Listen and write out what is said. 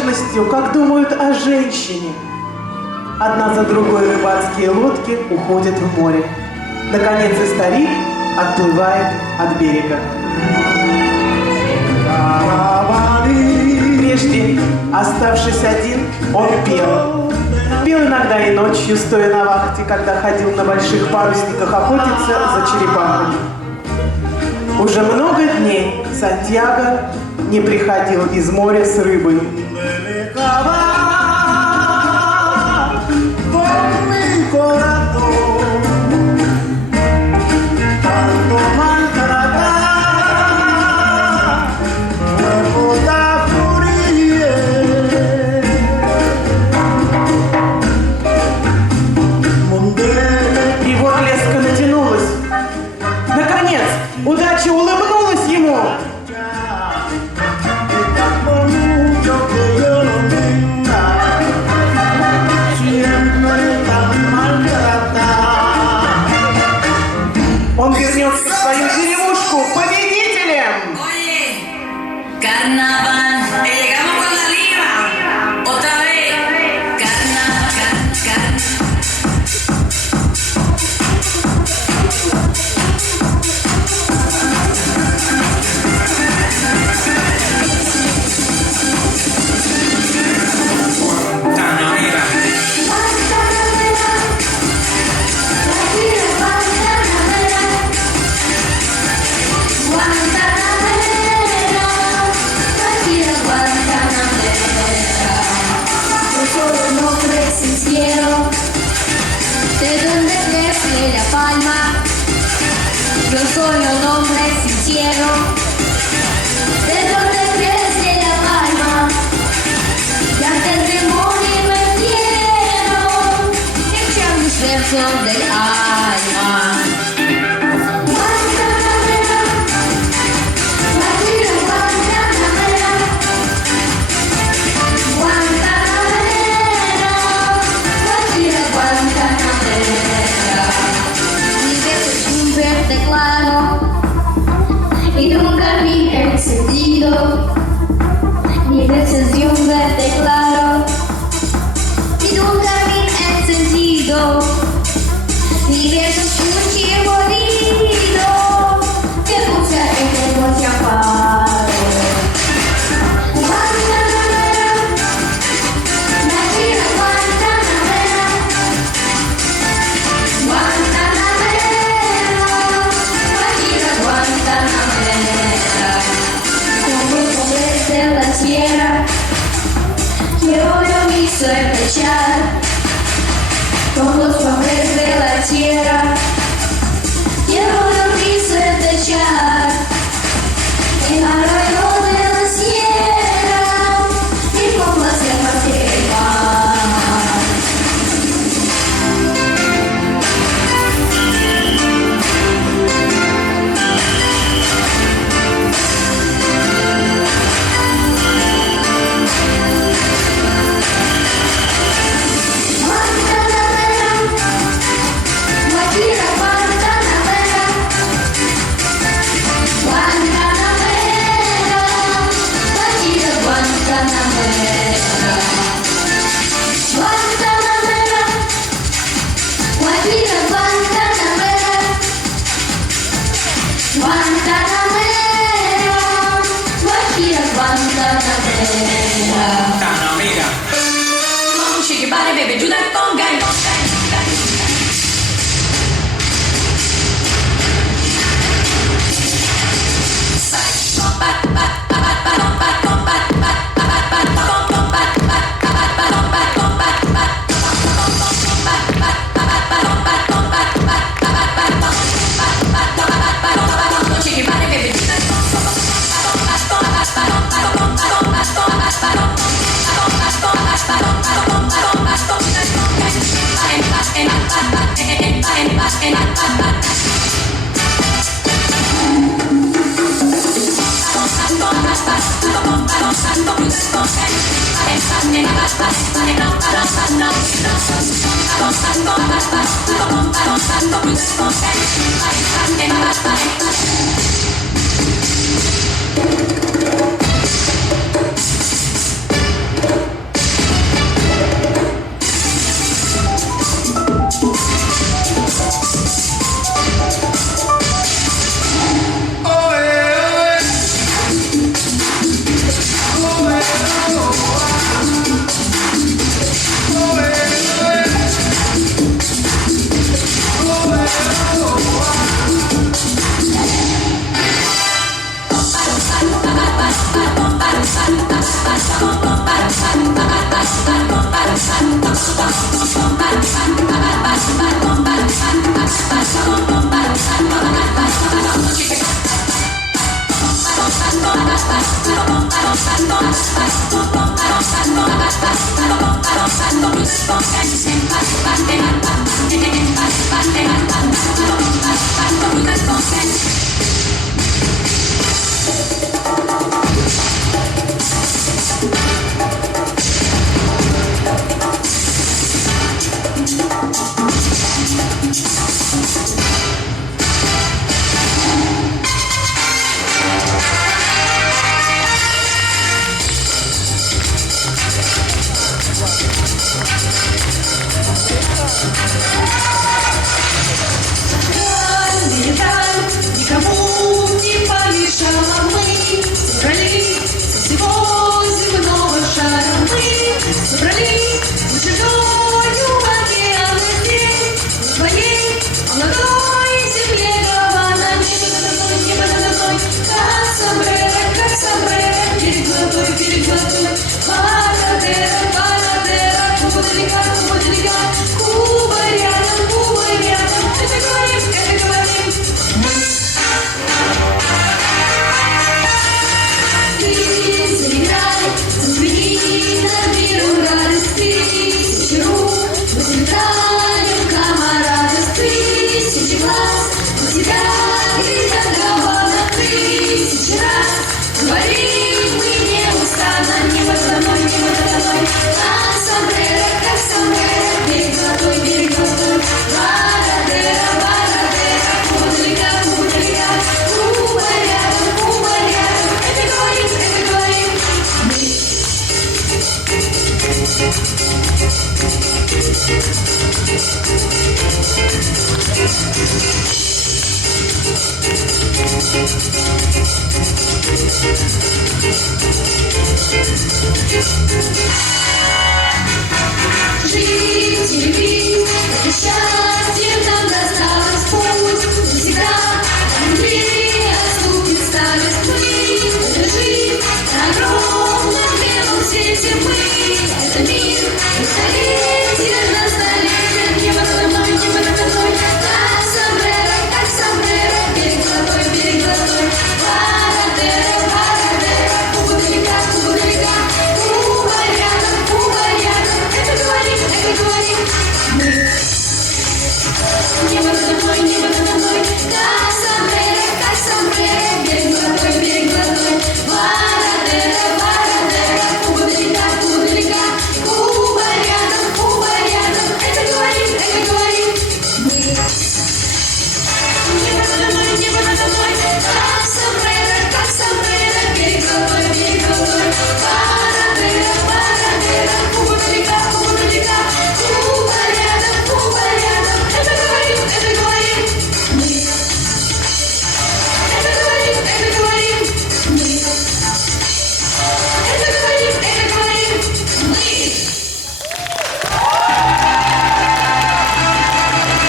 нежностью, как думают о женщине. Одна за другой рыбацкие лодки уходят в море. Наконец и старик отплывает от берега. Прежде, оставшись один, он пел. Пел иногда и ночью, стоя на вахте, когда ходил на больших парусниках охотиться за черепахами. Уже много дней Сантьяго не приходил из моря с рыбой. И вот леска натянулась. Наконец, удача улыбнулась ему. Он вернется в свою деревушку победителем. Carnaval, llegamos con la liga, otra vez, de donde crece la palma. Yo soy un hombre sincero, de donde crece la palma. Y antes de morir me quiero echar mis versos del alma. Y nunca vi el sentido, ni veces de un verde claro, y nunca vi el sentido, ni veces un chivo bonito, que busca el buen amparo. Quiero yo mi suerte echar con los hombres de la tierra. Quiero yo mi suerte echar en arroyo de la sierra y con la selva del mar. shake your body, baby, do that conga. Никому не помешало, мы собрались со всего земного шара. Мы собрались за черною океана здесь, на своей молодой земле Гавана. Небо надо мной, как сомбреро, перед золотой, Банадера, Куба далека, Куба рядом, это говорим. Ты заиграй, зазвени над миром радость, тысячи рук, мы светаем камарадость, тысячи глаз, у тебя кричат Гавана, тысячи раз говорим мы неустанно, небо надо мной, как сомбреро, берег золотой, Банадера, Куба далека, Куба рядом, это говорим мы. Жить,